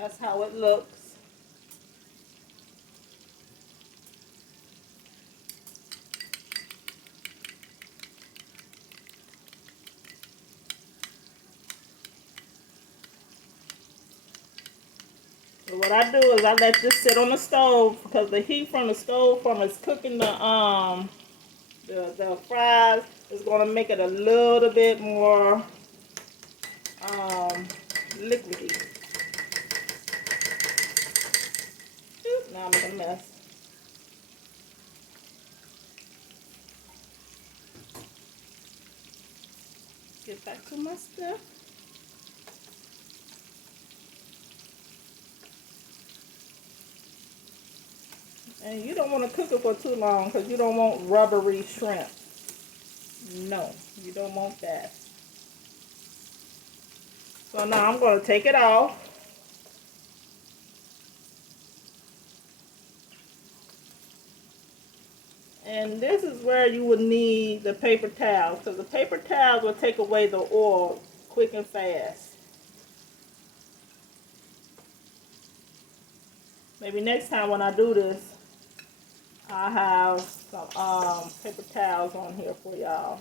That's how it looks. So what I do is I let this sit on the stove because the heat from the stove from it's cooking the fries is gonna make it a little bit more liquidy. Now I'm in a mess. Get back to my stuff. And you don't want to cook it for too long because you don't want rubbery shrimp. No, you don't want that. So now I'm going to take it off. And this is where you would need the paper towels because the paper towels will take away the oil quick and fast. Maybe next time when I do this, I'll have some paper towels on here for y'all.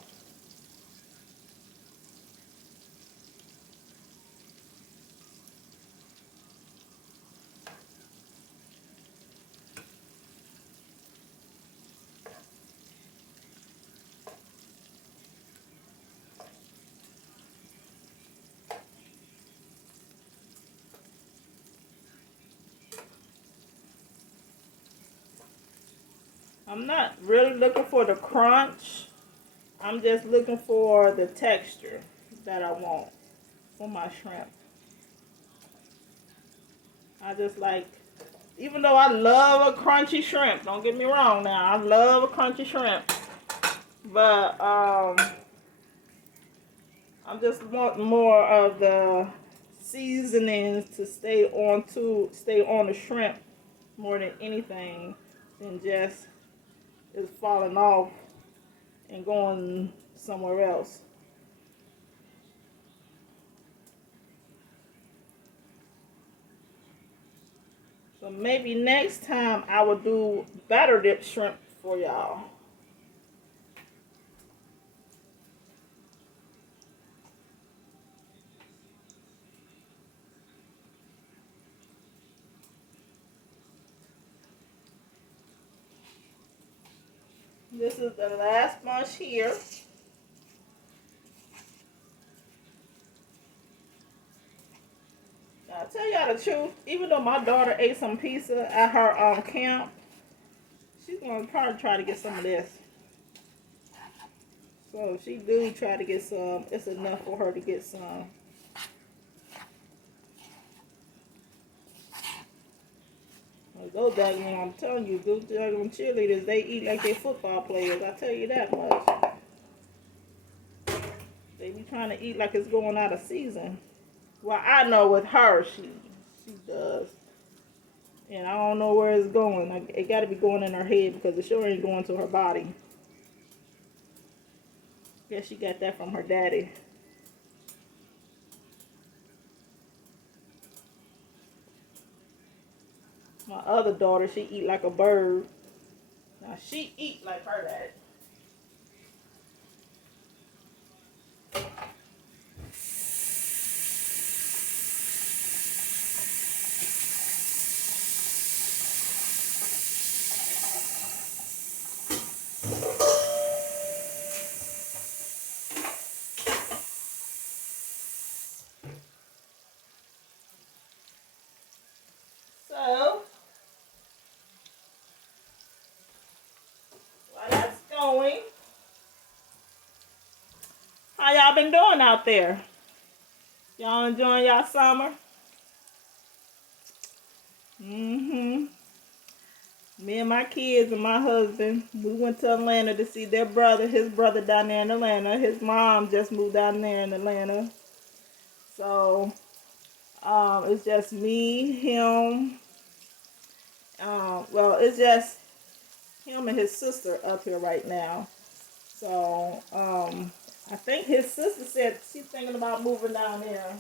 I'm not really looking for the crunch. I'm just looking for the texture that I want for my shrimp. I just like, even though I love a crunchy shrimp, don't get me wrong now, I love a crunchy shrimp. But I just want more of the seasonings to stay on the shrimp more than anything than just it's falling off and going somewhere else. So maybe next time I will do batter dip shrimp for y'all. This is the last bunch here. Now, I tell y'all the truth, even though my daughter ate some pizza at her camp, she's gonna probably try to get some of this. So if she do try to get some, it's enough for her to get some. Those daggone, I'm telling you, those daggone cheerleaders, they eat like they football players. I tell you that much. They be trying to eat like it's going out of season. Well, I know with her, she does. And I don't know where it's going. Like, it got to be going in her head because it sure ain't going to her body. Guess she got that from her daddy. My other daughter, she eat like a bird. Now she eat like her daddy. So while that's going, how y'all been doing out there? Y'all enjoying y'all summer? Mm-hmm. Me and my kids and my husband, we went to Atlanta to see their brother, his brother down there in Atlanta. His mom just moved down there in Atlanta. So it's just me, him. Well, it's just him and his sister up here right now. So I think his sister said she's thinking about moving down there.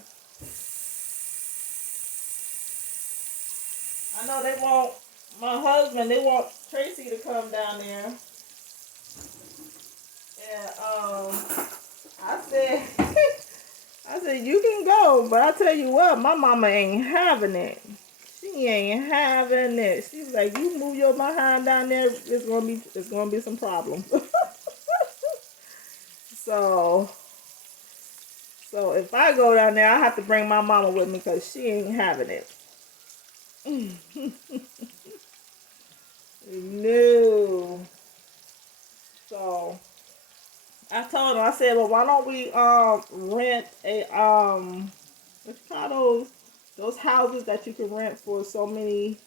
I know they want my husband. They want Tracy to come down there, and I said, I said you can go, but I tell you what, my mama ain't having it. She ain't having it. She's like, you move your behind down there, it's gonna be some problems. so so if I go down there, I have to bring my mama with me because she ain't having it. No. So I told him, I said, well, why don't we rent a what you call those houses that you can rent for so many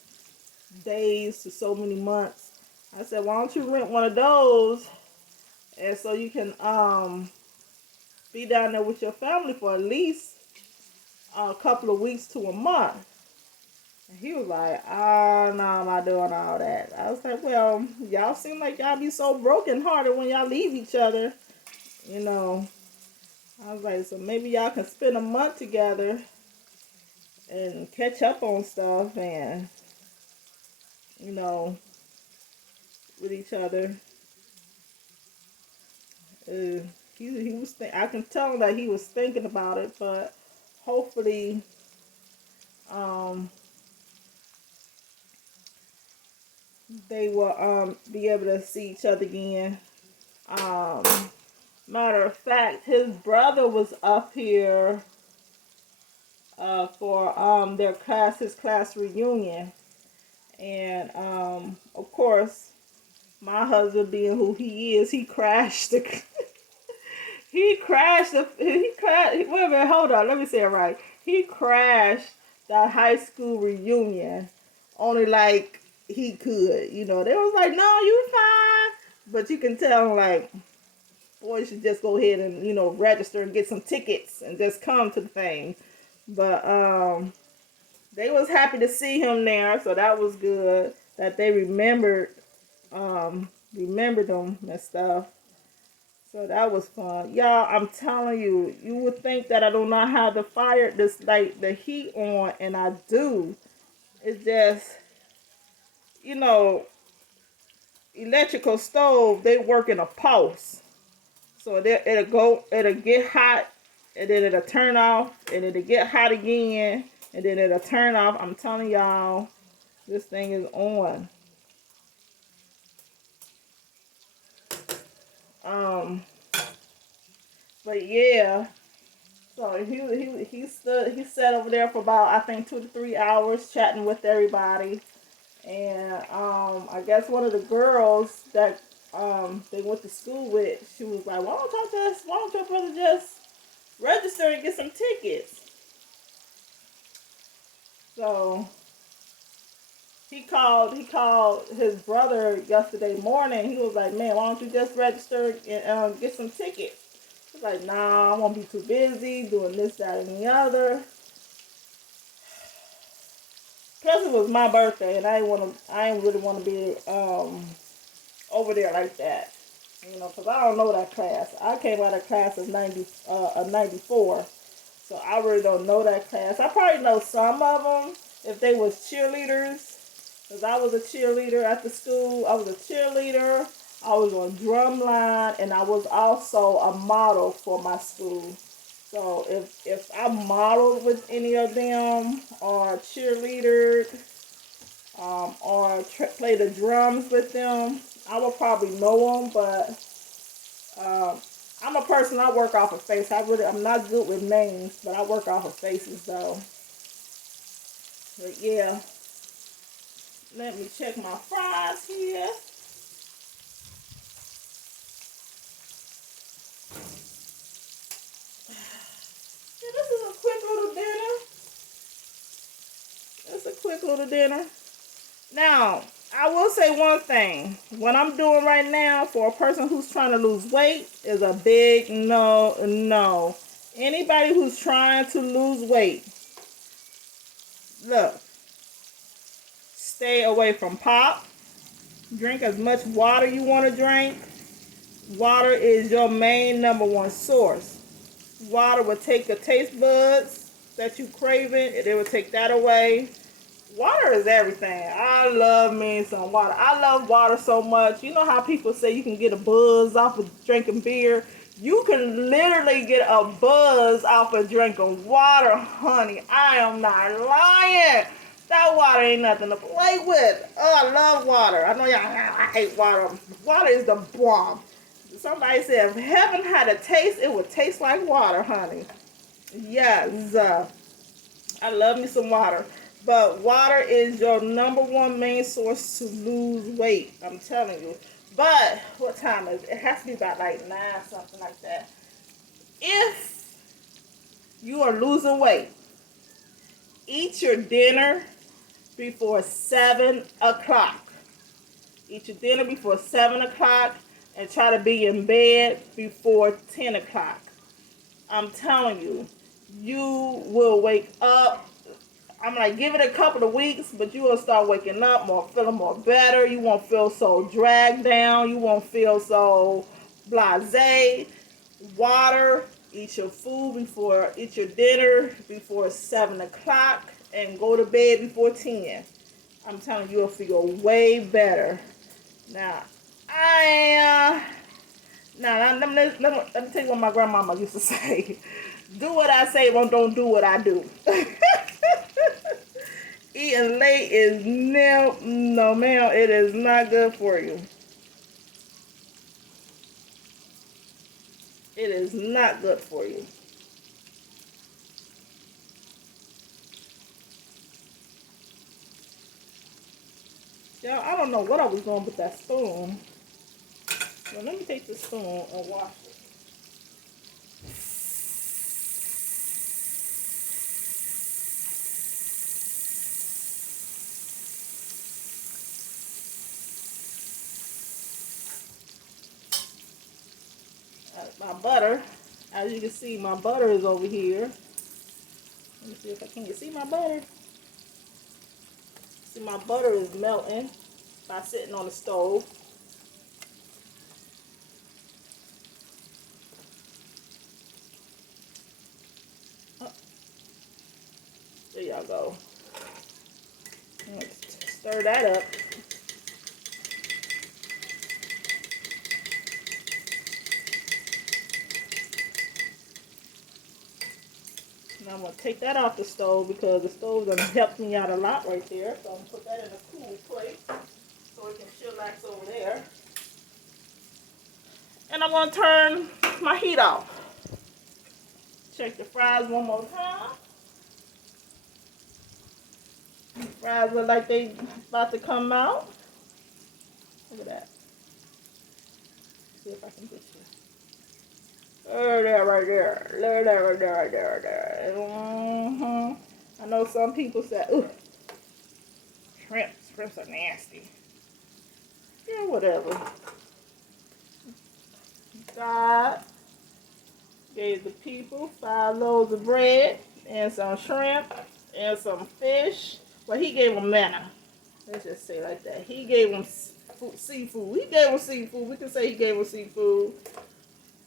days to so many months. I said, why don't you rent one of those, and so you can be down there with your family for at least a couple of weeks to a month. And he was like, oh, no, I'm not doing all that. I was like, well, y'all seem like y'all be so brokenhearted when y'all leave each other, you know. I was like, so maybe y'all can spend a month together and catch up on stuff and, you know, with each other. He was I can tell that he was thinking about it, but hopefully um, they will be able to see each other again. Um, Matter of fact, his brother was up here for his class reunion, and of course, my husband being who he is, he crashed the he crashed. Wait a minute, hold on, let me say it right. He crashed the high school reunion only like he could. You know, they was like, no, you fine. But you can tell, like, boy, you should just go ahead and, you know, register and get some tickets and just come to the thing. But they was happy to see him there, so that was good that they remembered him and stuff. So that was fun. Y'all, I'm telling you, you would think that I do not have the heat on, and I do. It's just, you know, electrical stove, they work in a pulse. So it'll get hot, and then it'll turn off, and it'll get hot again, and then it'll turn off. I'm telling y'all, this thing is on. Um, but yeah, so he sat over there for about, I think, 2 to 3 hours chatting with everybody, and I guess one of the girls that they went to school with, she was like, why don't your brother just register and get some tickets? So he called his brother yesterday morning. He was like, man, why don't you just register and get some tickets? He's like, nah, I'm gonna be too busy doing this, that, and the other. Plus, it was my birthday, and I ain't really want to be over there like that, you know, because I don't know that class. I came out of class of 94, so I really don't know that class. I probably know some of them if they was cheerleaders, because I was a cheerleader at the school. I was a cheerleader. I was on drumline, and I was also a model for my school. So if I modeled with any of them, or cheerleadered, or play the drums with them, I would probably know them. But I'm a person, I work off of face. I'm not good with names, but I work off of faces though. But yeah, let me check my fries here. Yeah, this is a quick little dinner. It's a quick little dinner. Now, I will say one thing. What I'm doing right now for a person who's trying to lose weight is a big no, no. Anybody who's trying to lose weight, look, stay away from pop. Drink as much water you want to drink. Water is your main number one source. Water will take the taste buds that you craving, and it will take that away. Water is everything. I love me some water. I love water so much. You know how people say you can get a buzz off of drinking beer? You can literally get a buzz off of drinking water, honey. I am not lying. That water ain't nothing to play with. Oh, I love water. I know y'all, I hate water. Water is the bomb. Somebody said if heaven had a taste, it would taste like water, honey. Yes. I love me some water. But water is your number one main source to lose weight. I'm telling you. But what time is it? It has to be about like 9, something like that. If you are losing weight, eat your dinner before 7 o'clock. Eat your dinner before 7 o'clock and try to be in bed before 10 o'clock. I'm telling you, you will wake up. I'm like, give it a couple of weeks, but you will start waking up more, feeling more better. You won't feel so dragged down. You won't feel so blasé. Water, eat your food before, eat your dinner before 7 o'clock, and go to bed before 10. I'm telling you, you'll feel way better. Now, let me tell you what my grandmama used to say. Do what I say, but don't do what I do. Eating late is no ma'am, it is not good for you. It is not good for you. Y'all, I don't know what I was doing with that spoon. Well, let me take the spoon and wash it. My butter, as you can see, my butter is over here. Let me see if I can. You see my butter? See, my butter is melting by sitting on the stove. Oh, there y'all go. Stir that up. And I'm going to take that off the stove because the stove done helped me out a lot right there. So I'm going to put that in a cool place so it can chillax over there. And I'm going to turn my heat off. Check the fries one more time. The fries look like they about to come out. Look at that. See if I can get you. There, right there. There, right there, right there, right there. I know some people say, ooh, shrimps are nasty. Yeah, whatever. God gave the people 5 loaves of bread and some shrimp and some fish. Well, he gave them manna. Let's just say like that. He gave them seafood. He gave them seafood. We can say he gave them seafood.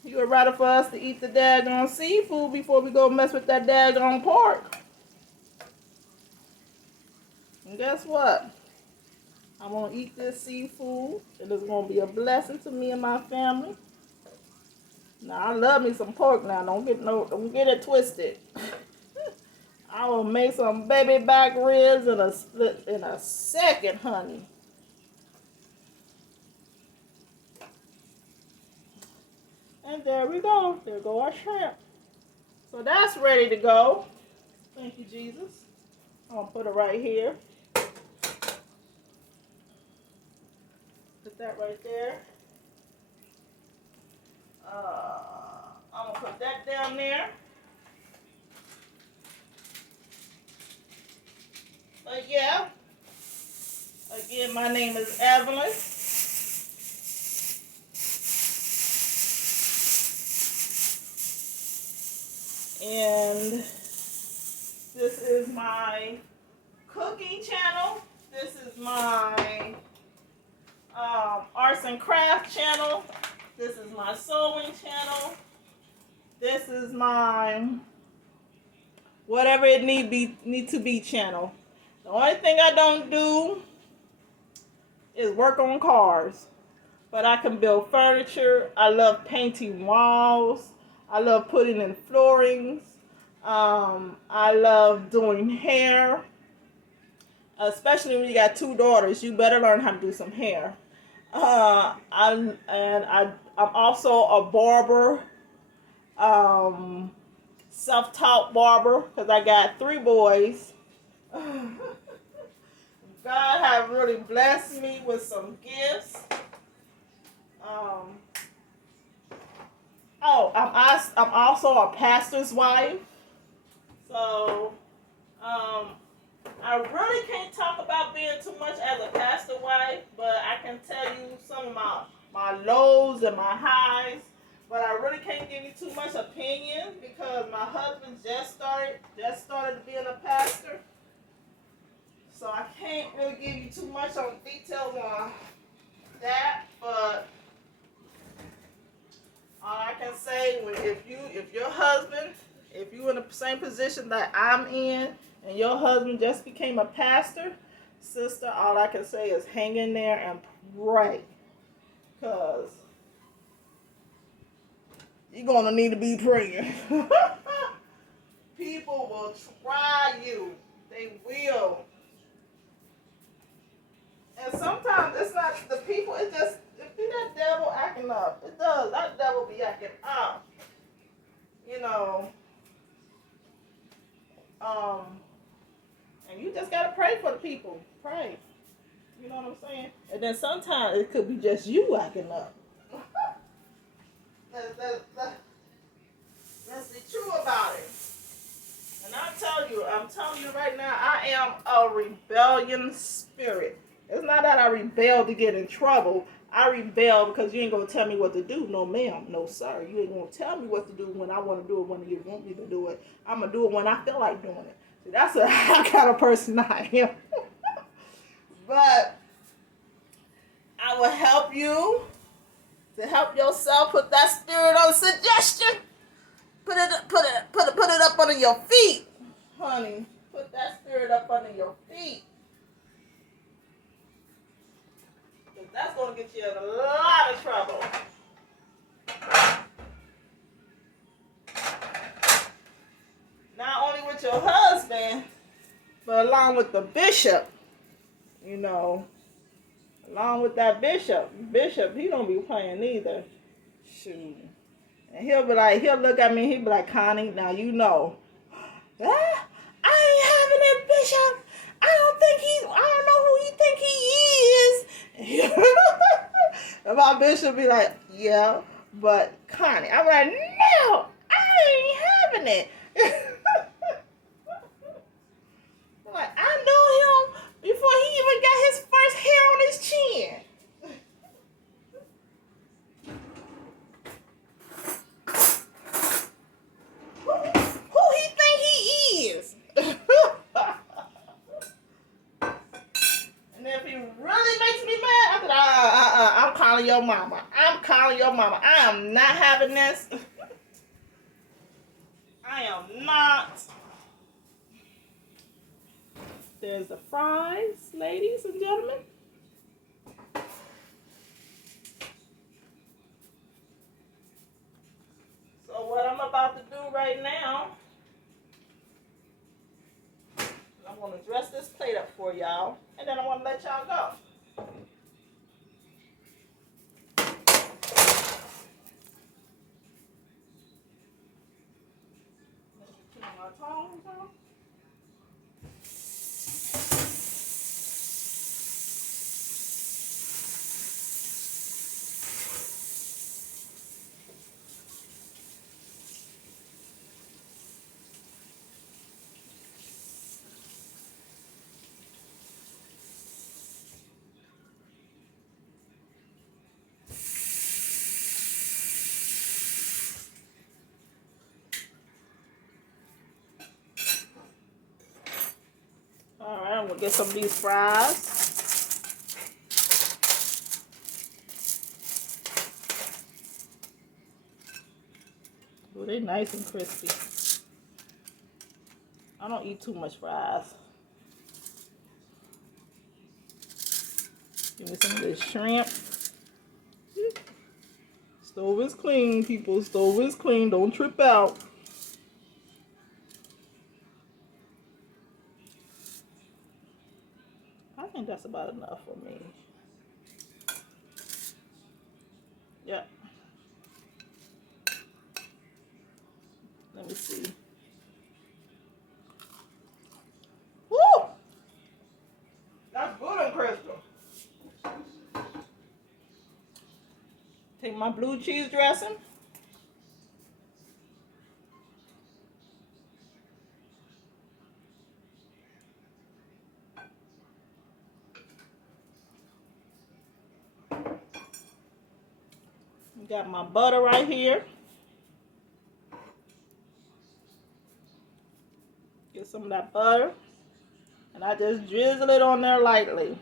He would rather for us to eat the daggone seafood before we go mess with that daggone pork. And guess what? I'm going to eat this seafood. It is going to be a blessing to me and my family. Now, I love me some pork now. Don't get it twisted. I will make some baby back ribs in a second, honey. And there we go. There go our shrimp. So that's ready to go. Thank you, Jesus. I'm going to put it right here. Put that right there. I'm going to put that down there. But yeah, again, my name is Evelyn. And this is my cooking channel. This is my arts and craft channel. This is my sewing channel. This is my whatever it need to be channel. The only thing I don't do is work on cars. But I can build furniture. I love painting walls. I love putting in floorings. I love doing hair. Especially when you got two daughters, you better learn how to do some hair. I'm also a barber, self-taught barber, because I got three boys. God have really blessed me with some gifts. Um, I'm also a pastor's wife. So I really can't talk about being too much as a pastor wife, but I can tell you some of my lows and my highs. But I really can't give you too much opinion because my husband just started being a pastor. So I can't really give you too much on details on that, but all I can say, if your husband, if you in the same position that I'm in, and your husband just became a pastor, sister, all I can say is hang in there and pray, cause you're gonna need to be praying. People will try you. They will. And sometimes it's not the people, it's just, it be that devil acting up. It does. That devil be acting up. You know, and you just gotta pray for the people. Pray. You know what I'm saying? And then sometimes it could be just you acting up. Let's be true about it. And I'm telling you right now, I am a rebellion spirit. It's not that I rebel to get in trouble. I rebel because you ain't gonna tell me what to do. No, ma'am. No, sir. You ain't gonna tell me what to do when I want to do it when you want me to do it. I'm gonna do it when I feel like doing it. See, that's the kind of person I am. But I will help you to help yourself put that spirit on suggestion. Put it up under your feet, honey. Put that spirit up under your feet. Because that's going to get you in a lot of trouble. Not only with your husband, but along with the bishop. You know, along with that bishop. Bishop, he don't be playing either. Shoot. And he'll look at me, he'll be like, Connie, now you know. Ah, I ain't having it, Bishop. I don't know who you think he is. And my bishop be like, yeah, but Connie. I'm like, no, I ain't having it. I'm like, I knew him before he even got his first hair on his chin. Who he think he is? And if he really makes me mad, I'm like, I'm calling your mama. I'm calling your mama. I am not having this. I am not. There's the fries, ladies and gentlemen. So what I'm about to do right now, I'm going to dress this plate up for y'all, and then I want to let y'all go. Turn my tongs on. All right, I'm going to get some of these fries. Oh, they nice and crispy. I don't eat too much fries. Give me some of this shrimp. Stove is clean, people. Stove is clean. Don't trip out. I think that's about enough for me. Yeah. Let me see. Woo! That's good and Crystal. Take my blue cheese dressing. Got my butter right here. Get some of that butter. And I just drizzle it on there lightly.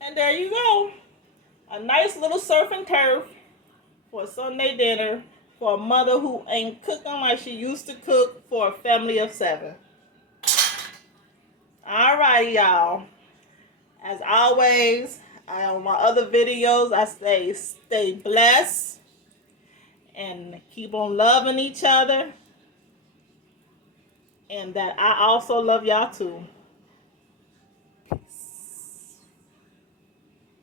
And there you go. A nice little surf and turf for a Sunday dinner for a mother who ain't cooking like she used to cook for a family of 7. Alrighty, y'all. As always, on my other videos, I say stay blessed and keep on loving each other. And that I also love y'all too.